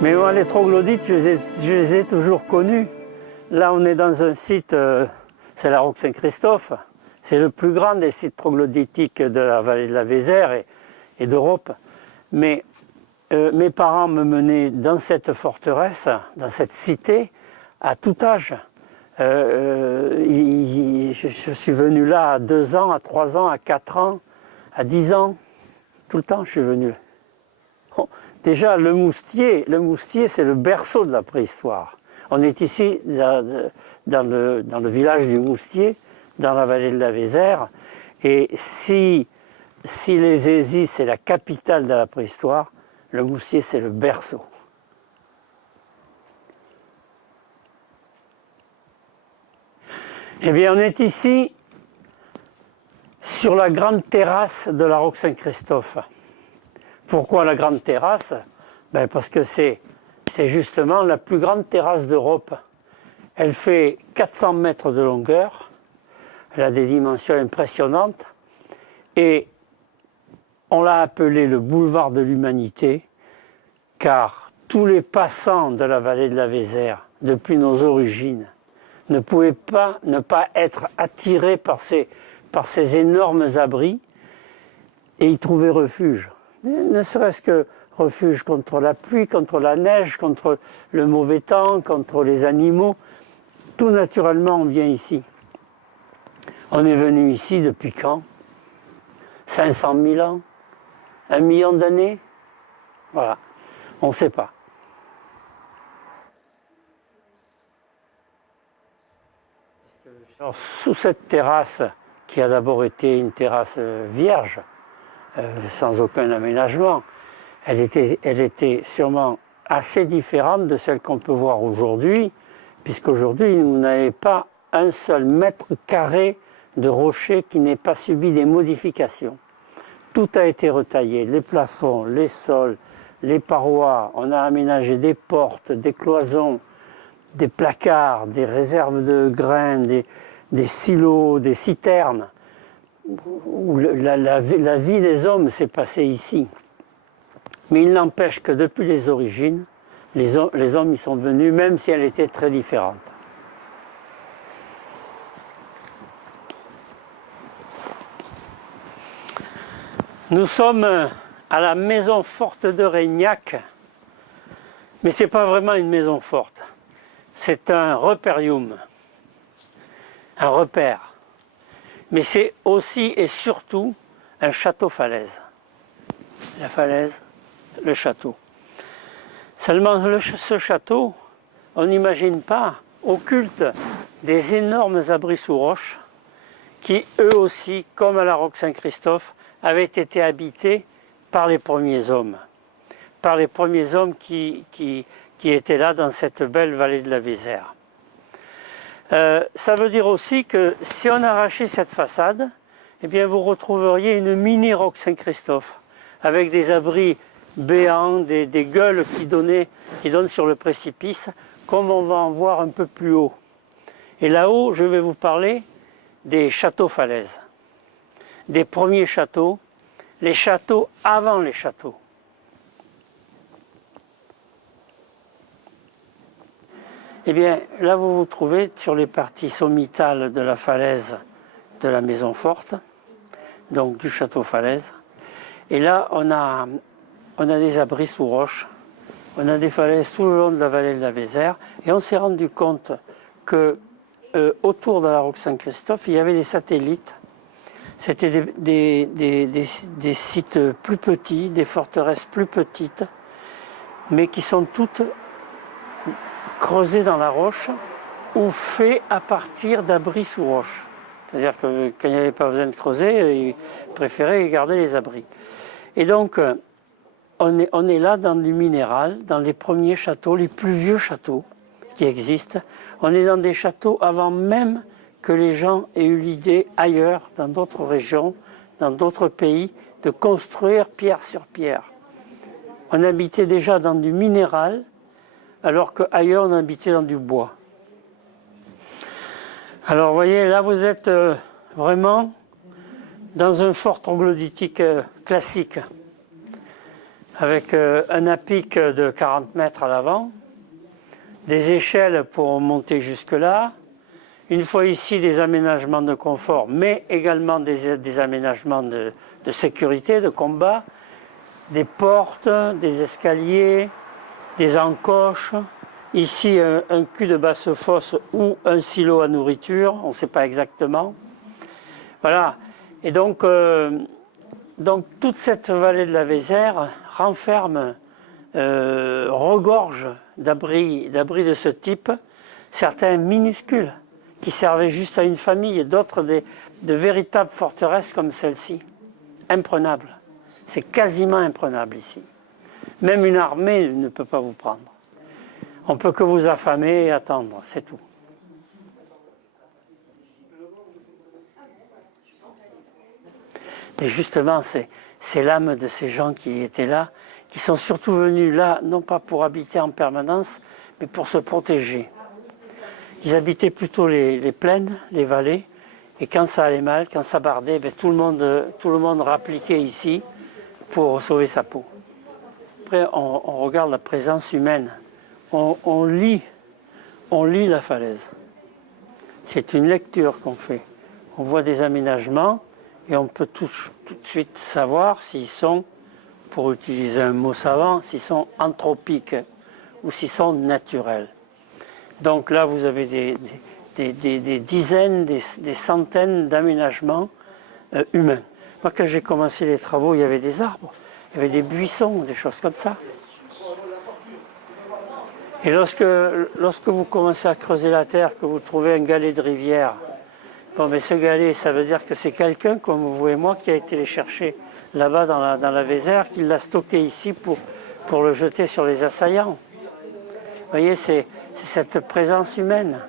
Mais moi, les troglodytes, je les ai toujours connus. Là, on est dans un site, c'est la Roque Saint-Christophe. C'est le plus grand des sites troglodytiques de la vallée de la Vézère et d'Europe. Mais mes parents me menaient dans cette forteresse, dans cette cité, à tout âge. Je suis venu là à 2 ans, à 3 ans, à 4 ans, à 10 ans. Tout le temps, je suis venu. Bon, déjà, le Moustier, c'est le berceau de la préhistoire. On est ici dans le village du Moustier, dans la vallée de la Vézère. Et si les Hésies, c'est la capitale de la préhistoire, le Moustier, c'est le berceau. Eh bien, on est ici sur la grande terrasse de la Roque Saint-Christophe. Pourquoi la grande terrasse? Ben parce que c'est justement la plus grande terrasse d'Europe. Elle fait 400 mètres de longueur, elle a des dimensions impressionnantes, et on l'a appelée le boulevard de l'humanité, car tous les passants de la vallée de la Vézère, depuis nos origines, ne pouvaient pas ne pas être attirés par ces énormes abris, et y trouver refuge. Ne serait-ce que refuge contre la pluie, contre la neige, contre le mauvais temps, contre les animaux. Tout naturellement, on vient ici. On est venu ici depuis quand? 500 000 ans? 1 million d'années? Voilà, on ne sait pas. Alors, sous cette terrasse, qui a d'abord été une terrasse vierge, sans aucun aménagement, elle était sûrement assez différente de celle qu'on peut voir aujourd'hui, puisqu'aujourd'hui, vous n'avez pas un seul mètre carré de rocher qui n'ait pas subi des modifications. Tout a été retaillé, les plafonds, les sols, les parois, on a aménagé des portes, des cloisons, des placards, des réserves de grains, des silos, des citernes, où la vie des hommes s'est passée ici. Mais il n'empêche que depuis les origines, les hommes y sont venus, même si elle était très différente. Nous sommes à la maison forte de Reignac, mais ce n'est pas vraiment une maison forte. C'est un repérium, un repère. Mais c'est aussi et surtout un château-falaise. La falaise, le château. Seulement, ce château, on n'imagine pas, occulte des énormes abris sous roche qui, eux aussi, comme à la Roque Saint-Christophe, avaient été habités par les premiers hommes. Par les premiers hommes qui étaient là dans cette belle vallée de la Vézère. Ça veut dire aussi que si on arrachait cette façade, eh bien vous retrouveriez une mini Roque Saint-Christophe avec des abris béants, des gueules qui donnent sur le précipice, comme on va en voir un peu plus haut. Et là-haut, je vais vous parler des châteaux-falaises, des premiers châteaux, les châteaux avant les châteaux. Eh bien, là, vous vous trouvez sur les parties sommitales de la falaise de la maison forte, donc du château falaise. Et là, on a des abris sous roche, on a des falaises tout le long de la vallée de la Vézère, et on s'est rendu compte que autour de la Roque Saint-Christophe, il y avait des satellites. C'était des sites plus petits, des forteresses plus petites, mais qui sont toutes creusées dans la roche ou fait à partir d'abris sous roche. C'est-à-dire que quand il n'y avait pas besoin de creuser, ils préféraient garder les abris. Et donc, on est là dans du minéral, dans les premiers châteaux, les plus vieux châteaux qui existent. On est dans des châteaux avant même que les gens aient eu l'idée ailleurs, dans d'autres régions, dans d'autres pays, de construire pierre sur pierre. On habitait déjà dans du minéral, alors qu'ailleurs on habitait dans du bois. Alors vous voyez, là vous êtes vraiment dans un fort troglodytique classique. avec un à-pic de 40 mètres à l'avant, des échelles pour monter jusque-là, une fois ici des aménagements de confort, mais également des aménagements de sécurité, de combat, des portes, des escaliers, des encoches, ici un cul de basse-fosse ou un silo à nourriture, on ne sait pas exactement. Voilà, et donc toute cette vallée de la Vézère renferme, regorge d'abris de ce type, certains minuscules, qui servaient juste à une famille, et d'autres de véritables forteresses comme celle-ci, imprenables. C'est quasiment imprenable ici. Même une armée ne peut pas vous prendre. On ne peut que vous affamer et attendre, c'est tout. Mais justement, c'est l'âme de ces gens qui étaient là, qui sont surtout venus là, non pas pour habiter en permanence, mais pour se protéger. Ils habitaient plutôt les plaines, les vallées, et quand ça allait mal, quand ça bardait, ben, tout le monde rappliquait ici pour sauver sa peau. Après, on regarde la présence humaine. On lit la falaise. C'est une lecture qu'on fait. On voit des aménagements et on peut tout de suite savoir s'ils sont, pour utiliser un mot savant, s'ils sont anthropiques ou s'ils sont naturels. Donc là, vous avez des dizaines, des centaines d'aménagements humains. Moi, quand j'ai commencé les travaux, il y avait des arbres, il y avait des buissons, des choses comme ça. Et lorsque vous commencez à creuser la terre, que vous trouvez un galet de rivière, bon, mais ce galet, ça veut dire que c'est quelqu'un, comme vous et moi, qui a été les chercher là-bas dans la Vézère, qui l'a stocké ici pour le jeter sur les assaillants. Vous voyez, c'est cette présence humaine.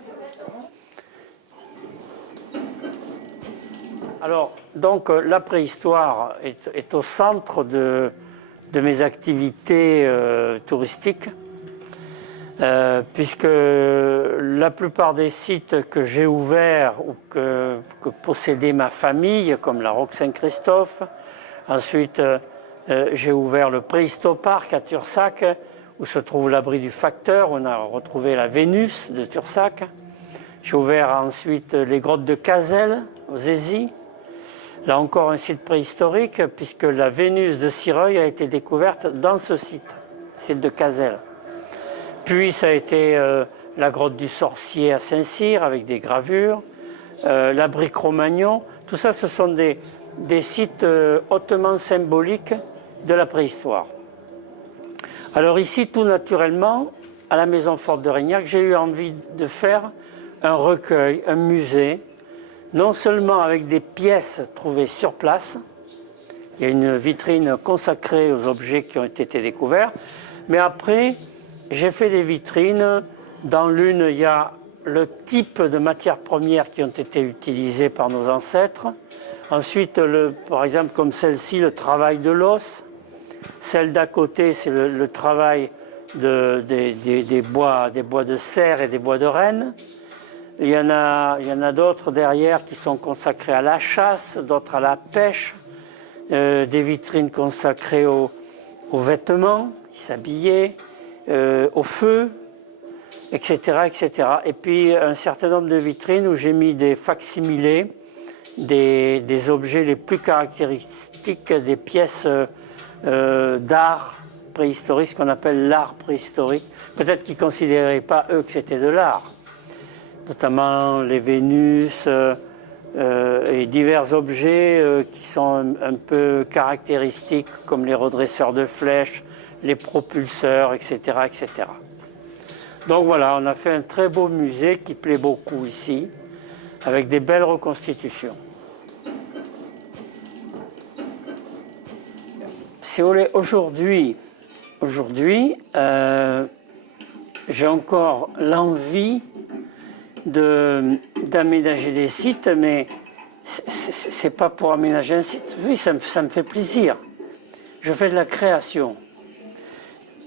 Alors, donc, la préhistoire est au centre de mes activités touristiques, puisque la plupart des sites que j'ai ouverts ou que possédait ma famille, comme la Roque Saint-Christophe, ensuite j'ai ouvert le Préhistoparc à Tursac, où se trouve l'abri du facteur, où on a retrouvé la Vénus de Tursac. J'ai ouvert ensuite les grottes de Cazel, aux Aisies. Là encore un site préhistorique, puisque la Vénus de Cireuil a été découverte dans ce site de Cazel. Puis ça a été la grotte du Sorcier à Saint-Cyr, avec des gravures, l'abri Cro-Magnon. Tout ça, ce sont des sites hautement symboliques de la préhistoire. Alors ici, tout naturellement, à la Maison Forte de Régnac, j'ai eu envie de faire un recueil, un musée, non seulement avec des pièces trouvées sur place, il y a une vitrine consacrée aux objets qui ont été découverts, mais après, j'ai fait des vitrines. Dans l'une, il y a le type de matières premières qui ont été utilisées par nos ancêtres. Ensuite, par exemple, comme celle-ci, le travail de l'os. Celle d'à côté, c'est le travail des bois de cerf et des bois de renne. Il y en a d'autres derrière qui sont consacrés à la chasse, d'autres à la pêche, des vitrines consacrées aux vêtements, qui s'habillaient, au feu, etc., etc. Et puis un certain nombre de vitrines où j'ai mis des facsimilés, des objets les plus caractéristiques des pièces d'art préhistorique, ce qu'on appelle l'art préhistorique. Peut-être qu'ils ne considéraient pas, eux, que c'était de l'art. Notamment les Vénus et divers objets qui sont un peu caractéristiques, comme les redresseurs de flèches, les propulseurs, etc., etc. Donc voilà, on a fait un très beau musée qui plaît beaucoup ici, avec des belles reconstitutions. Si vous voulez, aujourd'hui, j'ai encore l'envie d'aménager des sites, mais c'est pas pour aménager un site. Oui, ça me fait plaisir. Je fais de la création,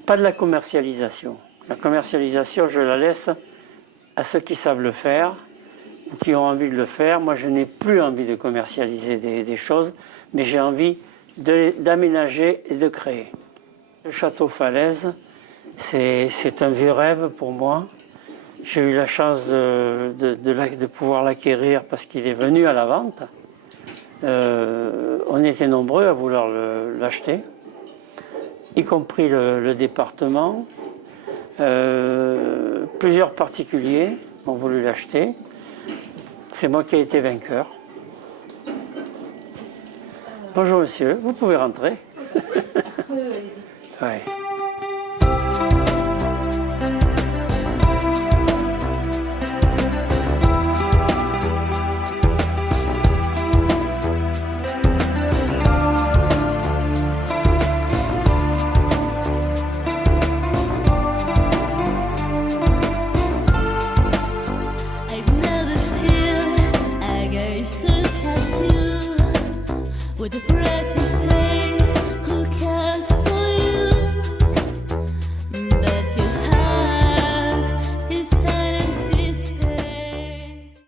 pas de la commercialisation. La commercialisation, je la laisse à ceux qui savent le faire ou qui ont envie de le faire. Moi, je n'ai plus envie de commercialiser des choses, mais j'ai envie d'aménager et de créer. Le château Falaise, c'est un vieux rêve pour moi. J'ai eu la chance de pouvoir l'acquérir parce qu'il est venu à la vente. On était nombreux à vouloir l'acheter, y compris le département. Plusieurs particuliers ont voulu l'acheter. C'est moi qui ai été vainqueur. Bonjour monsieur, vous pouvez rentrer. Ouais. With the pretty face